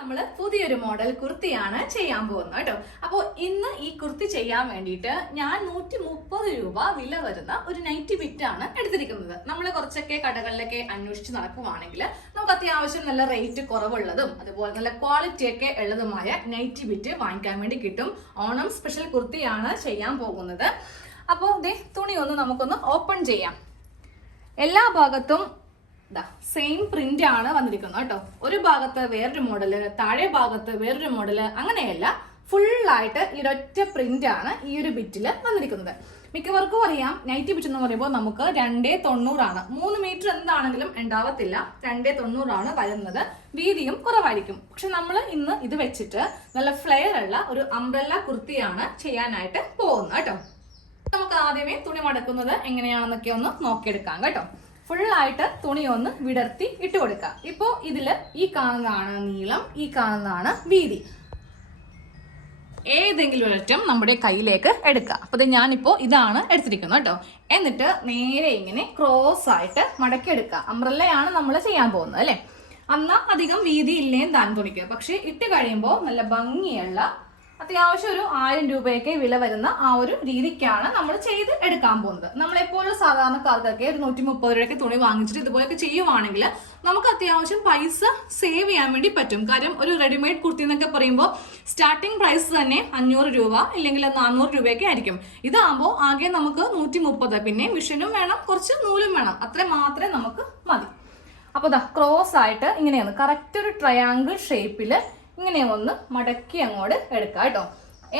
നമ്മൾ പുതിയൊരു മോഡൽ കുർത്തിയാണ് ചെയ്യാൻ പോകുന്നത് കേട്ടോ. അപ്പോൾ ഇന്ന് ഈ കുർത്തി ചെയ്യാൻ വേണ്ടിയിട്ട് ഞാൻ 130 രൂപ വില വരുന്ന ഒരു നൈറ്റി ബിറ്റാണ് എടുത്തിരിക്കുന്നത്. നമ്മൾ കുറച്ചൊക്കെ കടകളിലൊക്കെ അന്വേഷിച്ച് നടക്കുവാണെങ്കിൽ നമുക്ക് അത്യാവശ്യം നല്ല റേറ്റ് കുറവുള്ളതും അതുപോലെ നല്ല ക്വാളിറ്റി ഒക്കെ ഉള്ളതുമായ നൈറ്റി ബിറ്റ് വാങ്ങിക്കാൻ വേണ്ടി കിട്ടും. ഓണം സ്പെഷ്യൽ കുർത്തിയാണ് ചെയ്യാൻ പോകുന്നത്. അപ്പോൾ ദേ തുണി ഒന്ന് നമുക്കൊന്ന് ഓപ്പൺ ചെയ്യാം. എല്ലാ ഭാഗത്തും സെയിം പ്രിന്റ് ആണ് വന്നിരിക്കുന്നത് കേട്ടോ. ഒരു ഭാഗത്ത് വേറൊരു മോഡല്, താഴെ ഭാഗത്ത് വേറൊരു മോഡല്, അങ്ങനെയല്ല, ഫുള്ളായിട്ട് ഈ ഒരൊറ്റ പ്രിന്റ് ആണ് ഈ ഒരു ബിറ്റില് വന്നിരിക്കുന്നത്. മിക്കവർക്കും അറിയാം നൈറ്റി ബിറ്റ് എന്ന് പറയുമ്പോൾ നമുക്ക് 290 ആണ്. 3 മീറ്റർ എന്താണെങ്കിലും ഉണ്ടാവത്തില്ല, 290 ആണ് വരുന്നത്. വീതിയും കുറവായിരിക്കും. പക്ഷെ നമ്മൾ ഇന്ന് ഇത് വെച്ചിട്ട് നല്ല ഫ്ലെയർ ഉള്ള ഒരു അംബ്രല്ല കുർത്തിയാണ് ചെയ്യാനായിട്ട് പോകുന്നത് കേട്ടോ. നമുക്ക് ആദ്യമേ തുണി മടക്കുന്നത് എങ്ങനെയാണെന്നൊക്കെ ഒന്ന് നോക്കിയെടുക്കാം കേട്ടോ. ഫുള്ളായിട്ട് തുണി ഒന്ന് വിടർത്തി ഇട്ട് കൊടുക്കാം. ഇപ്പോൾ ഇതില് ഈ കാണുന്നതാണ് നീളം, ഈ കാണുന്നതാണ് വീതി. ഏതെങ്കിലും ഒരറ്റം നമ്മുടെ കയ്യിലേക്ക് എടുക്കുക. അപ്പോൾ ഞാനിപ്പോൾ ഇതാണ് എടുത്തിരിക്കുന്നത് കേട്ടോ. എന്നിട്ട് നേരെ ഇങ്ങനെ ക്രോസ് ആയിട്ട് മടക്കി എടുക്കുക. അംബ്രല്ലയാണ് നമ്മൾ ചെയ്യാൻ പോകുന്നത് അല്ലേ. അന്നാ അധികം വീതി ഇല്ലേന്ന് താൻ തുണിക്കുക. പക്ഷെ ഇട്ട് കഴിയുമ്പോൾ നല്ല ഭംഗിയുള്ള അത്യാവശ്യം ഒരു 1000 രൂപയൊക്കെ വില വരുന്ന ആ ഒരു രീതിക്കാണ് നമ്മൾ ചെയ്ത് എടുക്കാൻ പോകുന്നത്. നമ്മളെപ്പോലുള്ള സാധാരണക്കാർക്കൊക്കെ ഒരു 130 രൂപയ്ക്ക് തുണി വാങ്ങിച്ചിട്ട് ഇതുപോലെയൊക്കെ ചെയ്യുവാണെങ്കിൽ നമുക്ക് അത്യാവശ്യം പൈസ സേവ് ചെയ്യാൻ വേണ്ടി പറ്റും. കാര്യം ഒരു റെഡിമെയ്ഡ് കുർത്തി എന്നൊക്കെ പറയുമ്പോൾ സ്റ്റാർട്ടിംഗ് പ്രൈസ് തന്നെ 500 രൂപ ഇല്ലെങ്കിൽ 400 രൂപയൊക്കെ ആയിരിക്കും. ഇതാകുമ്പോൾ ആകെ നമുക്ക് 130. പിന്നെ മിഷനും വേണം, കുറച്ച് നൂലും വേണം, അത്ര മാത്രമേ നമുക്ക് മതി. അപ്പോൾ ക്രോസ് ആയിട്ട് ഇങ്ങനെയാണ് കറക്റ്റ് ഒരു ട്രയാങ്കിൾ ഷേപ്പിൽ ഇങ്ങനെ ഒന്ന് മടക്കി അങ്ങോട്ട് എടുക്കാം കേട്ടോ.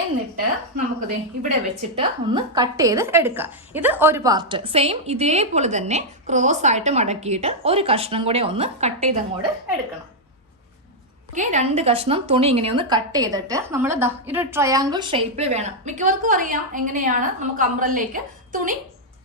എന്നിട്ട് നമുക്കിത് ഇവിടെ വെച്ചിട്ട് ഒന്ന് കട്ട് ചെയ്ത് എടുക്കാം. ഇത് ഒരു പാർട്ട് സെയിം ഇതേപോലെ തന്നെ ക്രോസ് ആയിട്ട് മടക്കിയിട്ട് ഒരു കഷ്ണം കൂടെ ഒന്ന് കട്ട് ചെയ്ത് അങ്ങോട്ട് എടുക്കണം. ഓക്കെ, 2 കഷ്ണം തുണി ഇങ്ങനെ ഒന്ന് കട്ട് ചെയ്തിട്ട് നമ്മൾ ഒരു ട്രയാങ്കിൾ ഷേപ്പിൽ വേണം. മിക്കവർക്കും അറിയാം എങ്ങനെയാണ് നമുക്ക് അംബ്രല്ലയ്ക്ക് തുണി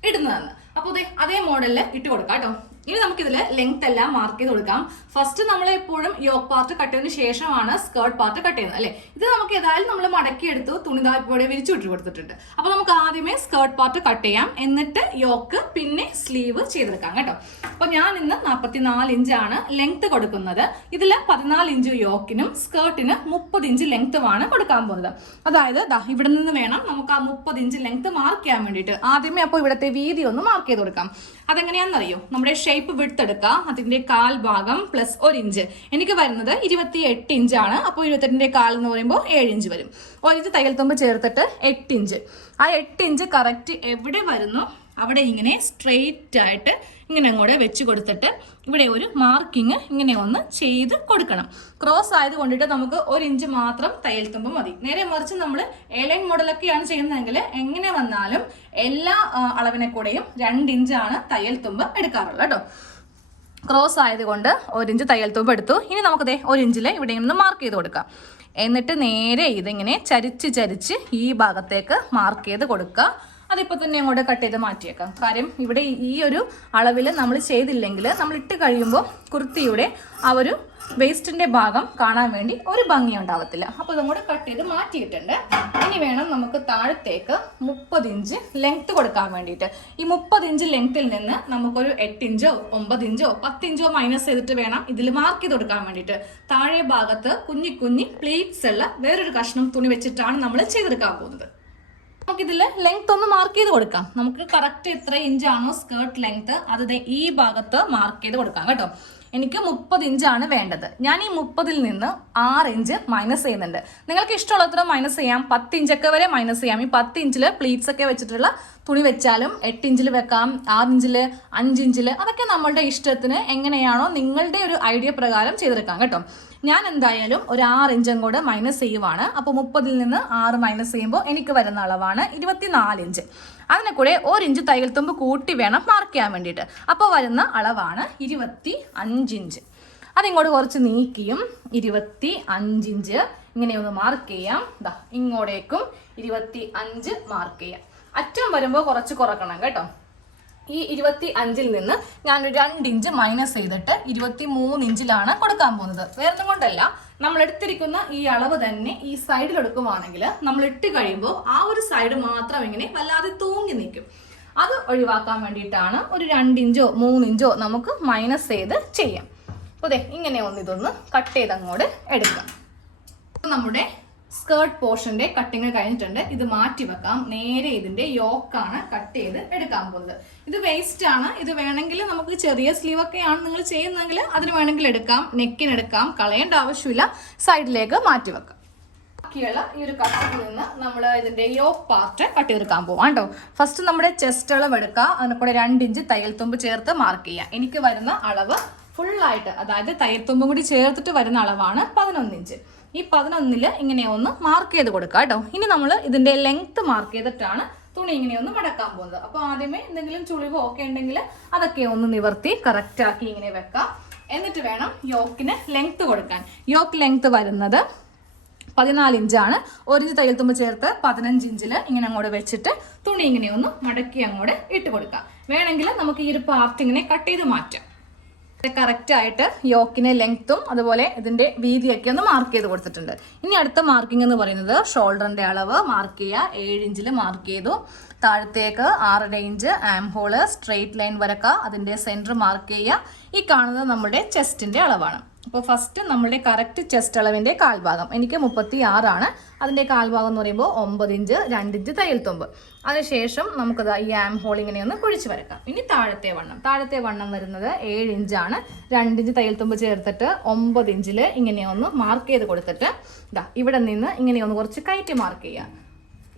ഇടുന്നതെന്ന്. അപ്പോൾ അതേ മോഡലിൽ ഇട്ട് കൊടുക്കാം കേട്ടോ. ഇനി നമുക്കിതിൽ ലെങ്ത് എല്ലാം മാർക്ക് ചെയ്ത് കൊടുക്കാം. ഫസ്റ്റ് നമ്മൾ എപ്പോഴും യോക്ക് പാർട്ട് കട്ട് ചെയ്തതിന് ശേഷമാണ് സ്കേർട്ട് പാർട്ട് കട്ട് ചെയ്യുന്നത് അല്ലേ. ഇത് നമുക്ക് ഏതായാലും നമ്മൾ മടക്കിയെടുത്തു, തുണി ഇവിടെ വിരിച്ചു വിട്ട് കൊടുത്തിട്ടുണ്ട്. അപ്പോൾ നമുക്ക് ആദ്യമേ സ്കേർട്ട് പാർട്ട് കട്ട് ചെയ്യാം, എന്നിട്ട് യോക്ക് പിന്നെ സ്ലീവ് ചെയ്തെടുക്കാം കേട്ടോ. അപ്പോൾ ഞാൻ ഇന്ന് 44 ഇഞ്ചാണ് ലെങ്ത് കൊടുക്കുന്നത്. ഇതിൽ 14 ഇഞ്ച് യോക്കിനും സ്കേർട്ടിന് 30 ഇഞ്ച് ലെങ്ത്തുമാണ് കൊടുക്കാൻ പോകുന്നത്. അതായത് ഇവിടെ നിന്ന് വേണം നമുക്ക് ആ 30 ഇഞ്ച് ലെങ്ത് മാർക്ക് ചെയ്യാൻ വേണ്ടിയിട്ട്. ആദ്യമേ അപ്പോൾ ഇവിടുത്തെ വീതി ഒന്ന് മാർക്ക് ചെയ്ത് കൊടുക്കാം. അതെങ്ങനെയാണെന്നറിയോ, നമ്മുടെ ഷേപ്പ് വിഡ്ത്ത് എടുക്കുക, അതിന്റെ 1/4 ഭാഗം പ്ലസ് 1 ഇഞ്ച്. എനിക്ക് വരുന്നത് 28 ഇഞ്ചാണ്. അപ്പോൾ 28ന്റെ 1/4 എന്ന് പറയുമ്പോൾ 7 ഇഞ്ച് വരും. 1 ഇഞ്ച് തയ്യൽ തുമ്പ് ചേർത്തിട്ട് 8 ഇഞ്ച്. ആ 8 ഇഞ്ച് കറക്റ്റ് എവിടെ വരുന്നു അവിടെ ഇങ്ങനെ സ്ട്രെയിറ്റ് ആയിട്ട് ഇങ്ങനെ അങ്ങോട്ട് വെച്ച് കൊടുത്തിട്ട് ഇവിടെ ഒരു മാർക്കിങ് ഇങ്ങനെ ഒന്ന് ചെയ്ത് കൊടുക്കണം. ക്രോസ് ആയത് കൊണ്ടിട്ട് നമുക്ക് 1 ഇഞ്ച് മാത്രം തയ്യൽ തുമ്പ് മതി. നേരെ മറിച്ച് നമ്മൾ എലൈൻ മോഡലൊക്കെയാണ് ചെയ്യുന്നതെങ്കിൽ എങ്ങനെ വന്നാലും എല്ലാ അളവിനെ കൂടെയും 2 ഇഞ്ചാണ് തയ്യൽ തുമ്പ് എടുക്കാറുള്ളത് കേട്ടോ. ക്രോസ് ആയതുകൊണ്ട് 1 ഇഞ്ച് തയ്യൽ തുമ്പ് എടുത്തു. ഇനി നമുക്ക് 1 ഇഞ്ചിൽ ഇവിടെ നിന്ന് മാർക്ക് ചെയ്ത് കൊടുക്കാം. എന്നിട്ട് നേരെ ഇതിങ്ങനെ ചരിച്ച് ചരിച്ച് ഈ ഭാഗത്തേക്ക് മാർക്ക് ചെയ്ത് കൊടുക്കുക. അതിപ്പോൾ തന്നെ അങ്ങോട്ട് കട്ട് ചെയ്ത് മാറ്റിയേക്കാം. കാര്യം ഇവിടെ ഈ ഒരു അളവിൽ നമ്മൾ ചെയ്തില്ലെങ്കിൽ നമ്മൾ ഇട്ട് കഴിയുമ്പോൾ കുർത്തിയുടെ ആ ഒരു വേസ്റ്റിന്റെ ഭാഗം കാണാൻ വേണ്ടി ഒരു ഭംഗി ഉണ്ടാവത്തില്ല. അപ്പോൾ ഇതങ്ങോട്ട് കട്ട് ചെയ്ത് മാറ്റിയിട്ടുണ്ട്. ഇനി വേണം നമുക്ക് താഴത്തേക്ക് 30 ഇഞ്ച് ലെങ്ത് കൊടുക്കാൻ വേണ്ടിയിട്ട്. ഈ 30 ഇഞ്ച് ലെങ്ത്തിൽ നിന്ന് നമുക്കൊരു 8 ഇഞ്ചോ 9 ഇഞ്ചോ 10 ഇഞ്ചോ മൈനസ് ചെയ്തിട്ട് വേണം ഇതിൽ മാർക്ക് ചെയ്ത് കൊടുക്കാൻ വേണ്ടിയിട്ട്. താഴെ ഭാഗത്ത് കുഞ്ഞി കുഞ്ഞി പ്ലീറ്റ്സ് ഉള്ള വേറൊരു കഷ്ണം തുണി വെച്ചിട്ടാണ് നമ്മൾ ചെയ്തെടുക്കാൻ പോകുന്നത്. നമുക്കിതിൽ ലെങ്ത് ഒന്ന് മാർക്ക് ചെയ്ത് കൊടുക്കാം. നമുക്ക് കറക്റ്റ് എത്ര ഇഞ്ചാണോ സ്കേർട്ട് ലെങ്ത് അത് ഈ ഭാഗത്ത് മാർക്ക് ചെയ്ത് കൊടുക്കാം കേട്ടോ. എനിക്ക് 30 ഇഞ്ചാണ് വേണ്ടത്. ഞാൻ ഈ 30ൽ നിന്ന് 6 ഇഞ്ച് മൈനസ് ചെയ്യുന്നുണ്ട്. നിങ്ങൾക്ക് ഇഷ്ടമുള്ളത്ര മൈനസ് ചെയ്യാം, 10 ഇഞ്ചൊക്കെ വരെ മൈനസ് ചെയ്യാം. ഈ 10 ഇഞ്ചിൽ പ്ലീറ്റ്സ് ഒക്കെ വെച്ചിട്ടുള്ള തുണി വെച്ചാലും 8 ഇഞ്ചിൽ വെക്കാം, 6 ഇഞ്ചിൽ, 5 ഇഞ്ചിൽ, അതൊക്കെ നമ്മളുടെ ഇഷ്ടത്തിന് എങ്ങനെയാണോ നിങ്ങളുടെ ഒരു ഐഡിയ പ്രകാരം ചെയ്തെടുക്കാം കേട്ടോ. ഞാൻ എന്തായാലും ഒരു 6 ഇഞ്ചും കൂടെ മൈനസ് ചെയ്യുവാണ്. അപ്പോൾ 30ൽ നിന്ന് 6 മൈനസ് ചെയ്യുമ്പോൾ എനിക്ക് വരുന്ന അളവാണ് 24 ഇഞ്ച്. അതിനെ കൂടെ 1 ഇഞ്ച് തയ്യൽ തുമ്പ് കൂട്ടി വേണം മാർക്ക് ചെയ്യാൻ വേണ്ടിയിട്ട്. അപ്പോൾ വരുന്ന അളവാണ് 25 ഇഞ്ച്. അതിങ്ങോട്ട് കുറച്ച് നീക്കിയും 25 ഇഞ്ച് ഇങ്ങനെ ഒന്ന് മാർക്ക് ചെയ്യാം. ഇങ്ങോട്ടേക്കും 25 മാർക്ക് ചെയ്യാം. അറ്റം വരുമ്പോൾ കുറച്ച് കുറക്കണം കേട്ടോ. ഈ 25ൽ നിന്ന് ഞാനൊരു 2 ഇഞ്ച് മൈനസ് ചെയ്തിട്ട് 23 ഇഞ്ചിലാണ് കൊടുക്കാൻ പോകുന്നത്. വേറൊന്നും കൊണ്ടല്ല, നമ്മൾ എടുത്തിരിക്കുന്ന ഈ അളവ് തന്നെ ഈ സൈഡിൽ എടുക്കുവാണെങ്കിൽ നമ്മൾ ഇട്ട് കഴിയുമ്പോൾ ആ ഒരു സൈഡ് മാത്രം ഇങ്ങനെ വല്ലാതെ തൂങ്ങി നിൽക്കും. അത് ഒഴിവാക്കാൻ വേണ്ടിയിട്ടാണ് ഒരു 2 ഇഞ്ചോ 3 ഇഞ്ചോ നമുക്ക് മൈനസ് ചെയ്ത് ചെയ്യാം. അപ്പോൾ അതെ ഇങ്ങനെ ഇതൊന്ന് കട്ട് ചെയ്ത് അങ്ങോട്ട് എടുക്കാം. നമ്മുടെ സ്കേർട്ട് പോർഷന്റെ കട്ടിങ് കഴിഞ്ഞിട്ടുണ്ട്. ഇത് മാറ്റി വെക്കാം. നേരെ ഇതിന്റെ യോക്കാണ് കട്ട് ചെയ്ത് എടുക്കാൻ പോകുന്നത്. ഇത് വേസ്റ്റ് ആണ്. ഇത് വേണമെങ്കിൽ നമുക്ക് ചെറിയ സ്ലീവ് ഒക്കെയാണ് നിങ്ങൾ ചെയ്യുന്നതെങ്കിൽ അതിന് വേണമെങ്കിൽ എടുക്കാം, നെക്കിന് എടുക്കാം, കളയേണ്ട ആവശ്യമില്ല. സൈഡിലേക്ക് മാറ്റി വെക്കാം. ബാക്കിയുള്ള ഈ ഒരു കട്ടിൽ നിന്ന് നമ്മൾ ഇതിന്റെ യോക്ക് പാർട്ട് കട്ട് ചെയ്തെടുക്കാൻ പോവാം കേട്ടോ. ഫസ്റ്റ് നമ്മുടെ ചെസ്റ്റ് അളവ് എടുക്കുക. അതിനെ കൂടെ 2 ഇഞ്ച് തയ്യൽ തുമ്പ് ചേർത്ത് മാർക്ക് ചെയ്യുക. എനിക്ക് വരുന്ന അളവ് ഫുള്ളായിട്ട്, അതായത് തയ്യൽ തുമ്പും കൂടി ചേർത്തിട്ട് വരുന്ന അളവാണ് 11 ഇഞ്ച്. ഈ 11 ഇങ്ങനെ ഒന്ന് മാർക്ക് ചെയ്ത് കൊടുക്കുക കേട്ടോ. ഇനി നമ്മൾ ഇതിന്റെ ലെങ്ത് മാർക്ക് ചെയ്തിട്ടാണ് തുണി ഇങ്ങനെ ഒന്ന് മടക്കാൻ പോകുന്നത്. അപ്പോൾ ആദ്യമേ എന്തെങ്കിലും ചുളിവോ ഒക്കെ ഉണ്ടെങ്കിൽ അതൊക്കെ ഒന്ന് നിവർത്തി കറക്റ്റ് ആക്കി ഇങ്ങനെ വെക്കാം. എന്നിട്ട് വേണം യോക്കിന് ലെങ്ത് കൊടുക്കാൻ. യോക്ക് ലെങ്ത് വരുന്നത് 14 ഇഞ്ചാണ്. 1 ഇഞ്ച് തയ്യൽ തുമ്പ് ചേർത്ത് 15 ഇഞ്ചിൽ ഇങ്ങനെ അങ്ങോട്ട് വെച്ചിട്ട് തുണി ഇങ്ങനെ ഒന്ന് മടക്കി അങ്ങോട്ട് ഇട്ട് കൊടുക്കാം. വേണമെങ്കിൽ നമുക്ക് ഈ ഒരു പാർട്ട് ഇങ്ങനെ കട്ട് ചെയ്ത് മാറ്റാം. കറക്റ്റ് ആയിട്ട് യോക്കിനെ ലെങ്ത്തും അതുപോലെ ഇതിന്റെ വീതിയൊക്കെ ഒന്ന് മാർക്ക് ചെയ്ത് കൊടുത്തിട്ടുണ്ട്. ഇനി അടുത്ത മാർക്കിംഗ് എന്ന് പറയുന്നത് ഷോൾഡറിന്റെ അളവ് മാർക്ക് ചെയ്യുക. 7 ഇഞ്ചിൽ മാർക്ക് ചെയ്തു. താഴത്തേക്ക് 6.5 ഇഞ്ച് ആം ഹോള് സ്ട്രെയിറ്റ് ലൈൻ വരക്കുക. അതിന്റെ സെന്റർ മാർക്ക് ചെയ്യുക. ഈ കാണുന്നത് നമ്മുടെ ചെസ്റ്റിന്റെ അളവാണ്. അപ്പോൾ ഫസ്റ്റ് നമ്മുടെ കറക്റ്റ് ചെസ്റ്റ് അളവിന്റെ കാൽഭാഗം എനിക്ക് 36 ആണ്. അതിന്റെ കാൽഭാഗം എന്ന് പറയുമ്പോൾ 9 ഇഞ്ച് 2 ഇഞ്ച് തയ്യൽ തുമ്പ്. അതിനുശേഷം നമുക്കത് ഈ ആം ഹോൾ ഇങ്ങനെ ഒന്ന് കുഴിച്ച് വരക്കാം. ഇനി താഴത്തെ വണ്ണം വരുന്നത് 7 ഇഞ്ചാണ്. 2 ഇഞ്ച് തയ്യൽ തുമ്പ് ചേർത്തിട്ട് 9 ഇഞ്ചിൽ ഇങ്ങനെ ഒന്ന് മാർക്ക് ചെയ്ത് കൊടുത്തിട്ട് ഇവിടെ നിന്ന് ഇങ്ങനെ ഒന്ന് കുറച്ച് കയറ്റി മാർക്ക് ചെയ്യുക.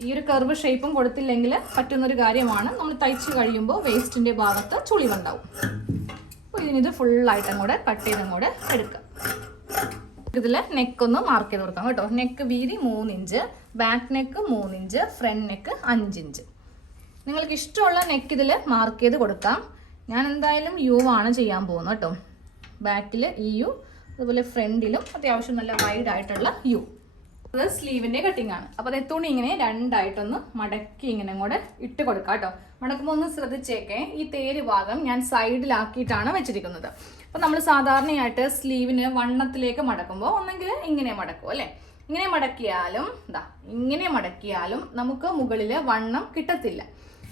ഈ ഒരു കർവ് ഷേപ്പും കൊടുത്തില്ലെങ്കിൽ പറ്റുന്നൊരു കാര്യമാണ്. നമ്മൾ തയ്ച്ച് കഴിയുമ്പോൾ വേസ്റ്റിന്റെ ഭാഗത്ത് ചുളിവുണ്ടാവും. അപ്പോൾ ഇതിനിത് ഫുള്ളായിട്ട് അങ്ങോട്ട് കട്ട് ചെയ്ത് അങ്ങോട്ട് എടുക്കാം. ഇതിൽ നെക്ക് ഒന്ന് മാർക്ക് ചെയ്ത് കൊടുക്കാം കേട്ടോ. നെക്ക് വീതി 3 inch, back neck 3 inch, front neck 5 inch. നിങ്ങൾക്ക് ഇഷ്ടമുള്ള നെക്ക് ഇതിൽ മാർക്ക് ചെയ്ത് കൊടുക്കാം. ഞാൻ എന്തായാലും യു ആണ് ചെയ്യാൻ പോകുന്നത് കേട്ടോ. ബാക്കിൽ ഈ യു, അതുപോലെ ഫ്രണ്ടിലും അത്യാവശ്യം നല്ല വൈഡ് ആയിട്ടുള്ള യു. അത് സ്ലീവിന്റെ കട്ടിങ് ആണ്. അപ്പോൾ അതേ തുണി ഇങ്ങനെ രണ്ടായിട്ടൊന്ന് മടക്കി ഇങ്ങനെ അങ്ങോട്ട് ഇട്ട് കൊടുക്കാം കേട്ടോ. മടക്കുമ്പോൾ ഒന്ന് ശ്രദ്ധിച്ചേക്കേ, ഈ തേര് ഭാഗം ഞാൻ സൈഡിലാക്കിയിട്ടാണ് വെച്ചിരിക്കുന്നത്. അപ്പോൾ നമ്മൾ സാധാരണയായിട്ട് സ്ലീവിന് വണ്ണത്തിലേക്ക് മടക്കുമ്പോൾ ഒന്നെങ്കിൽ ഇങ്ങനെ മടക്കും അല്ലേ. ഇങ്ങനെ മടക്കിയാലും നമുക്ക് മുകളിൽ വണ്ണം കിട്ടത്തില്ല.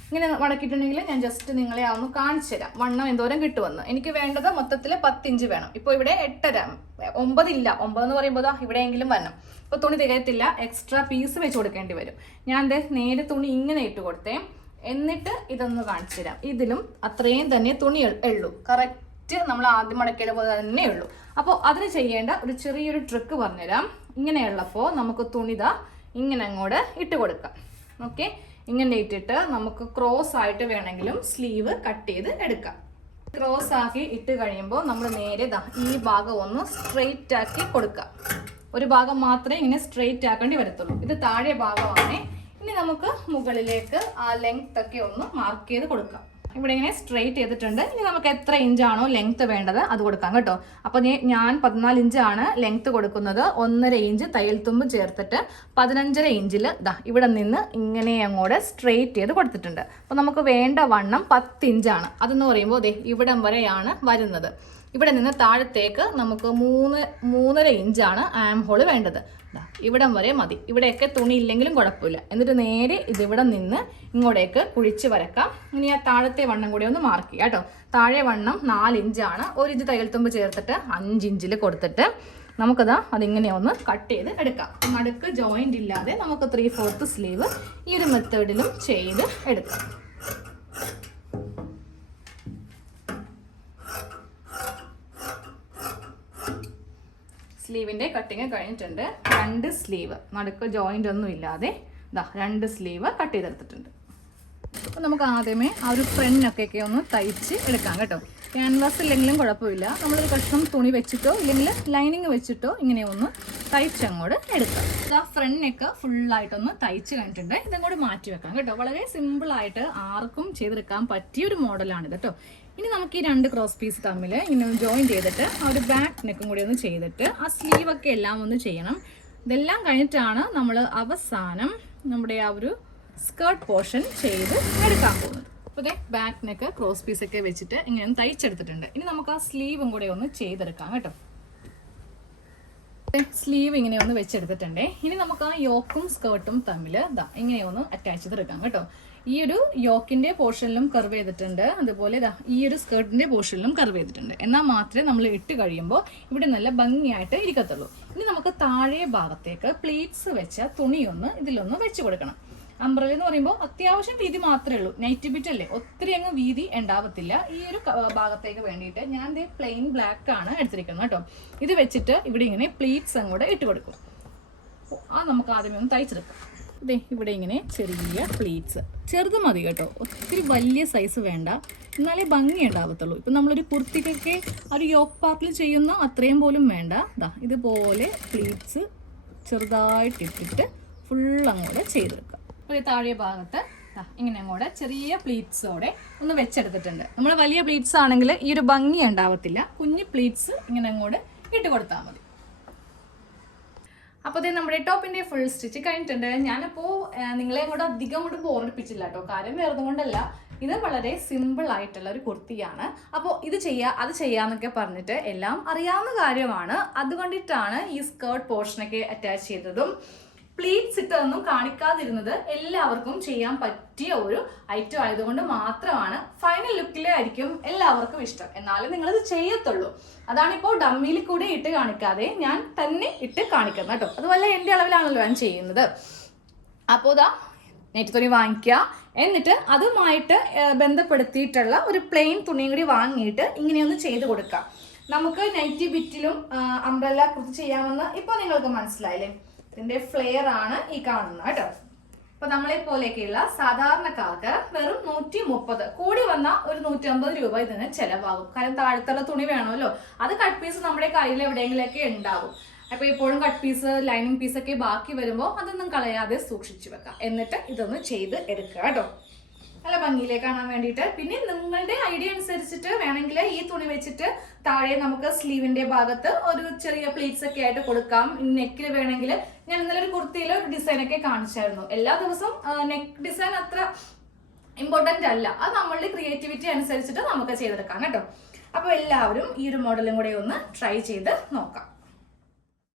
ഇങ്ങനെ മടക്കിയിട്ടുണ്ടെങ്കിൽ ഞാൻ ജസ്റ്റ് നിങ്ങളെ ഒന്ന് കാണിച്ചു തരാം വണ്ണം എന്തോരം കിട്ടുമെന്ന്. എനിക്ക് വേണ്ടത് മൊത്തത്തിൽ 10 ഇഞ്ച് വേണം. ഇപ്പോൾ ഇവിടെ 8.5, 9 ഇല്ല. 9 എന്ന് പറയുമ്പോൾ ഇവിടെയെങ്കിലും വരണം. ഇപ്പോൾ തുണി തികയത്തില്ല, എക്സ്ട്രാ പീസ് വെച്ച് കൊടുക്കേണ്ടി വരും. ഞാൻ നേരെ തുണി ഇങ്ങനെ ഇട്ട് കൊടുത്തേ. എന്നിട്ട് ഇതൊന്ന് കാണിച്ചു തരാം. ഇതിലും അത്രയും തന്നെ തുണി ഉള്ളൂ. കറക്റ്റ് നമ്മൾ ആദ്യം മടക്കിയത് പോലെ തന്നെ ഉള്ളൂ. അപ്പോൾ അതിന് ചെയ്യേണ്ട ഒരു ചെറിയൊരു ട്രിക്ക് പറഞ്ഞുതരാം. ഇങ്ങനെയുള്ളപ്പോൾ നമുക്ക് തുണിത ഇങ്ങനെ അങ്ങോട്ട് ഇട്ട് കൊടുക്കാം. ഓക്കെ, ഇങ്ങനെ ഇട്ടിട്ട് നമുക്ക് ക്രോസ് ആയിട്ട് വേണമെങ്കിലും സ്ലീവ് കട്ട് ചെയ്ത് എടുക്കാം. ക്രോസ് ആക്കി ഇട്ട് കഴിയുമ്പോൾ നമ്മൾ നേരെ ഈ ഭാഗം ഒന്ന് സ്ട്രെയിറ്റ് ആക്കി കൊടുക്കാം. ഒരു ഭാഗം മാത്രമേ ഇങ്ങനെ സ്ട്രെയിറ്റ് ആക്കേണ്ടി വരത്തുള്ളൂ. ഇത് താഴെ ഭാഗമാണ്. ഇനി നമുക്ക് മുകളിലേക്ക് ആ ലെങ്ത് ഒക്കെ ഒന്ന് മാർക്ക് ചെയ്ത് കൊടുക്കാം. ഇവിടെ ഇങ്ങനെ സ്ട്രെയിറ്റ് ചെയ്തിട്ടുണ്ട്. ഇനി നമുക്ക് എത്ര ഇഞ്ചാണോ ലെങ്ത് വേണ്ടത് അത് കൊടുക്കാം കേട്ടോ. അപ്പോൾ ഞാൻ 14 ഇഞ്ചാണ് ലെങ്ത് കൊടുക്കുന്നത്. 1.5 ഇഞ്ച് തയ്യൽ തുമ്പ് ചേർത്തിട്ട് 15.5 ഇഞ്ചിൽ ഇവിടെ നിന്ന് ഇങ്ങനെ അങ്ങോട്ട് സ്ട്രെയിറ്റ് ചെയ്ത് കൊടുത്തിട്ടുണ്ട്. അപ്പോൾ നമുക്ക് വേണ്ട വണ്ണം 10 ഇഞ്ചാണ്. അതെന്ന് പറയുമ്പോൾ ഇവിടം വരെയാണ് വരുന്നത്. ഇവിടെ നിന്ന് താഴത്തേക്ക് നമുക്ക് 3.5 ഇഞ്ചാണ് ആം ഹോൾ വേണ്ടത്. ഇവിടം വരെ മതി. ഇവിടെയൊക്കെ തുണി ഇല്ലെങ്കിലും കുഴപ്പമില്ല. എന്നിട്ട് നേരെ ഇതിവിടെ നിന്ന് ഇങ്ങോട്ടേക്ക് കുഴിച്ച് വരക്കാം. ഇനി ആ താഴത്തെ വണ്ണം കൂടി ഒന്ന് മാർക്ക് ചെയ്യാം കേട്ടോ. താഴെ വണ്ണം 4 ഇഞ്ചാണ്. 1 ഇഞ്ച് തയ്യൽ തുമ്പ് ചേർത്തിട്ട് 5 ഇഞ്ചിൽ കൊടുത്തിട്ട് അതിങ്ങനെ ഒന്ന് കട്ട് ചെയ്ത് എടുക്കാം. നടുക്ക് ജോയിന്റ് ഇല്ലാതെ നമുക്ക് 3/4 സ്ലീവ് ഈ ഒരു മെത്തേഡിലും ചെയ്ത് എടുക്കാം. സ്ലീവിൻ്റെ കട്ടിങ് കഴിഞ്ഞിട്ടുണ്ട്. 2 സ്ലീവ് നടുക്ക് ജോയിൻ്റ് ഒന്നും ഇല്ലാതെ 2 സ്ലീവ് കട്ട് ചെയ്തെടുത്തിട്ടുണ്ട്. അപ്പോൾ നമുക്ക് ആദ്യമേ ആ ഒരു ഫ്രണ്ടിനൊക്കെ ഒന്ന് തയ്ച്ച് എടുക്കാം കേട്ടോ. ക്യാൻവാസ് ഇല്ലെങ്കിലും കുഴപ്പമില്ല. നമ്മളൊരു കഷ്ണം തുണി വെച്ചിട്ടോ ഇല്ലെങ്കിൽ ലൈനിങ് വെച്ചിട്ടോ ഇങ്ങനെ ഒന്ന് തയ്ച്ചങ്ങോട്ട് എടുക്കാം. ആ ഫ്രണ്ടിനൊക്കെ ഫുള്ളായിട്ടൊന്ന് തയ്ച്ച് കഴിഞ്ഞിട്ടുണ്ട്. ഇതങ്ങോട്ട് മാറ്റി വെക്കാം കേട്ടോ. വളരെ സിമ്പിളായിട്ട് ആർക്കും ചെയ്തെടുക്കാൻ പറ്റിയൊരു മോഡലാണിത് കേട്ടോ. ഇനി നമുക്ക് ഈ 2 ക്രോസ് പീസ് തമ്മിൽ ഇങ്ങനെ ജോയിൻ ചെയ്തിട്ട് ആ ഒരു ബാക്ക് നെക്കും കൂടി ഒന്ന് ചെയ്തിട്ട് ആ സ്ലീവൊക്കെ എല്ലാം ഒന്ന് ചെയ്യണം. ഇതെല്ലാം കഴിഞ്ഞിട്ടാണ് നമ്മൾ അവസാനം നമ്മുടെ ആ ഒരു സ്കേർട്ട് പോർഷൻ ചെയ്ത് എടുക്കാൻ പോകുന്നത്. അപ്പോൾ ബാക്ക് നെക്ക് ക്രോസ് പീസൊക്കെ വെച്ചിട്ട് ഇങ്ങനെ തയ്ച്ചെടുത്തിട്ടുണ്ട്. ഇനി നമുക്ക് ആ സ്ലീവും കൂടെ ഒന്ന് ചെയ്തെടുക്കാം കേട്ടോ. സ്ലീവ് ഇങ്ങനെ ഒന്ന് വെച്ചെടുത്തിട്ടുണ്ടേ. ഇനി നമുക്ക് ആ യോക്കും സ്കേർട്ടും തമ്മിൽ ഇങ്ങനെ ഒന്ന് അറ്റാച്ച് ചെയ്തെടുക്കാം കേട്ടോ. ഈ ഒരു യോക്കിന്റെ പോർഷനിലും കർവ് ചെയ്തിട്ടുണ്ട്, അതുപോലെ ഈ ഒരു സ്കേർട്ടിന്റെ പോർഷനിലും കർവ് ചെയ്തിട്ടുണ്ട്. എന്നാൽ മാത്രമേ നമ്മൾ ഇട്ട് കഴിയുമ്പോൾ ഇവിടെ നല്ല ഭംഗിയായിട്ട് ഇരിക്കത്തുള്ളൂ. ഇനി നമുക്ക് താഴെ ഭാഗത്തേക്ക് പ്ലീറ്റ്സ് വെച്ച തുണിയൊന്ന് ഇതിലൊന്ന് വെച്ച് കൊടുക്കണം. അംബ്രല എന്ന് പറയുമ്പോൾ അത്യാവശ്യം വീതി മാത്രമേ ഉള്ളൂ, നൈറ്റ് ബിറ്റ് അല്ലേ, ഒത്തിരി അങ്ങ് വീതി ഉണ്ടാവത്തില്ല. ഈ ഒരു ഭാഗത്തേക്ക് വേണ്ടിയിട്ട് ഞാൻ പ്ലെയിൻ ബ്ലാക്ക് ആണ് എടുത്തിരിക്കുന്നത് കേട്ടോ. ഇത് വെച്ചിട്ട് ഇവിടെ ഇങ്ങനെ പ്ലീറ്റ്സ് അങ്ങോട്ട് ഇട്ട് കൊടുക്കും. നമുക്ക് ആദ്യമേ ഒന്ന് തയ്ച്ചെടുക്കാം. ഇവിടെ ഇങ്ങനെ ചെറിയ പ്ലീറ്റ്സ്, ചെറുത് മതി കേട്ടോ, ഒത്തിരി വലിയ സൈസ് വേണ്ട, എന്നാലേ ഭംഗി ഉണ്ടാവത്തുള്ളൂ. ഇപ്പം നമ്മളൊരു കുർത്തിക്കൊക്കെ ഒരു യോക്ക് പാർട്ടിൽ ചെയ്യുന്ന അത്രയും പോലും വേണ്ട. ഇതുപോലെ പ്ലീറ്റ്സ് ചെറുതായിട്ട് ഇട്ടിട്ട് ഫുൾ അങ്ങോട്ട് ചെയ്തെടുക്കുക. ഒരു താഴെ ഭാഗത്ത് ഇങ്ങനെ അങ്ങോട്ട് ചെറിയ പ്ലീറ്റ്സോടെ ഒന്ന് വെച്ചെടുത്തിട്ടുണ്ട്. നമ്മൾ വലിയ പ്ലീറ്റ്സ് ആണെങ്കിൽ ഈ ഒരു ഭംഗി ഉണ്ടാവത്തില്ല, കുഞ്ഞു പ്ലീറ്റ്സ് ഇങ്ങനെ അങ്ങോട്ട് ഇട്ട് കൊടുത്താൽ മതി. അപ്പോൾ ഇത് നമ്മുടെ ടോപ്പിന്റെ ഫുൾ സ്റ്റിച്ച് കഴിഞ്ഞിട്ടുണ്ട്. ഞാനിപ്പോൾ നിങ്ങളെ അങ്ങോട്ട് അധികം അങ്ങോട്ട് ബോറടിപ്പിച്ചില്ല കേട്ടോ, കാര്യം വേറെ കൊണ്ടല്ല, ഇത് വളരെ സിമ്പിൾ ആയിട്ടുള്ള ഒരു കുർത്തിയാണ്. അപ്പോൾ ഇത് അത് ചെയ്യാന്നൊക്കെ പറഞ്ഞിട്ട് എല്ലാം അറിയാവുന്ന കാര്യമാണ്. അതുകൊണ്ടിട്ടാണ് ഈ സ്കേർട്ട് പോർഷനൊക്കെ അറ്റാച്ച് ചെയ്തതും പ്ലീറ്റ്സ് ഇട്ടതൊന്നും കാണിക്കാതിരുന്നത്. എല്ലാവർക്കും ചെയ്യാൻ പറ്റിയ ഒരു ഐറ്റം ആയതുകൊണ്ട് മാത്രമാണ്. ഫൈനൽ ലുക്കിലായിരിക്കും എല്ലാവർക്കും ഇഷ്ടം, എന്നാലും നിങ്ങളിത് ചെയ്യത്തുള്ളൂ. അതാണിപ്പോൾ ഡമ്മിയിൽ കൂടെ ഇട്ട് കാണിക്കാതെ ഞാൻ തന്നെ ഇട്ട് കാണിക്കുന്നത് കേട്ടോ. അതുപോലെ എൻ്റെ അളവിലാണല്ലോ ഞാൻ ചെയ്യുന്നത്. അപ്പോൾ നെറ്റ് തുണി വാങ്ങിക്കുക, എന്നിട്ട് അതുമായിട്ട് ബന്ധപ്പെടുത്തിയിട്ടുള്ള ഒരു പ്ലെയിൻ തുണിയും കൂടി വാങ്ങിയിട്ട് ഇങ്ങനെയൊന്ന് ചെയ്ത് കൊടുക്കാം. നമുക്ക് നൈറ്റി ബിറ്റിലും അംബ്രല്ല കുർത്തി ചെയ്യാമെന്ന് ഇപ്പോൾ നിങ്ങൾക്ക് മനസ്സിലായില്ലേ. ഇതിന്റെ ഫ്ലെയർ ആണ് ഈ കാണുന്നത് കേട്ടോ. അപ്പൊ നമ്മളെ പോലെയൊക്കെയുള്ള സാധാരണക്കാർക്ക് വെറും 130, കൂടി വന്ന ഒരു 150 രൂപ ഇതിന് ചെലവാകും. കാരണം താഴത്തുള്ള തുണി വേണമല്ലോ, അത് കട്ട് പീസ് നമ്മുടെ കയ്യിൽ എവിടെയെങ്കിലൊക്കെ ഉണ്ടാവും. അപ്പൊ എപ്പോഴും കട്ട് പീസ് ലൈനിങ് പീസൊക്കെ ബാക്കി വരുമ്പോൾ അതൊന്നും കളയാതെ സൂക്ഷിച്ചു വെക്കാം. എന്നിട്ട് ഇതൊന്ന് ചെയ്ത് എടുക്കുക കേട്ടോ, നല്ല ഭംഗിയിലേക്ക് കാണാൻ വേണ്ടിയിട്ട്. പിന്നെ നിങ്ങളുടെ ഐഡിയ അനുസരിച്ചിട്ട് വേണമെങ്കിൽ ഈ തുണി വെച്ചിട്ട് താഴെ നമുക്ക് സ്ലീവിന്റെ ഭാഗത്ത് ഒരു ചെറിയ പ്ലീറ്റ്സ് ഒക്കെ ആയിട്ട് കൊടുക്കാം. നെക്കിൽ വേണമെങ്കിൽ ഞാൻ ഇന്നലെ ഒരു കുർത്തിയിൽ ഒരു ഡിസൈൻ ഒക്കെ കാണിച്ചായിരുന്നു. എല്ലാ ദിവസവും നെക്ക് ഡിസൈൻ അത്ര ഇമ്പോർട്ടന്റ് അല്ല, അത് നമ്മളുടെ ക്രിയേറ്റിവിറ്റി അനുസരിച്ചിട്ട് നമുക്ക് ചെയ്തെടുക്കാം കേട്ടോ. അപ്പോൾ എല്ലാവരും ഈ ഒരു മോഡലും കൂടെ ഒന്ന് ട്രൈ ചെയ്ത് നോക്കാം.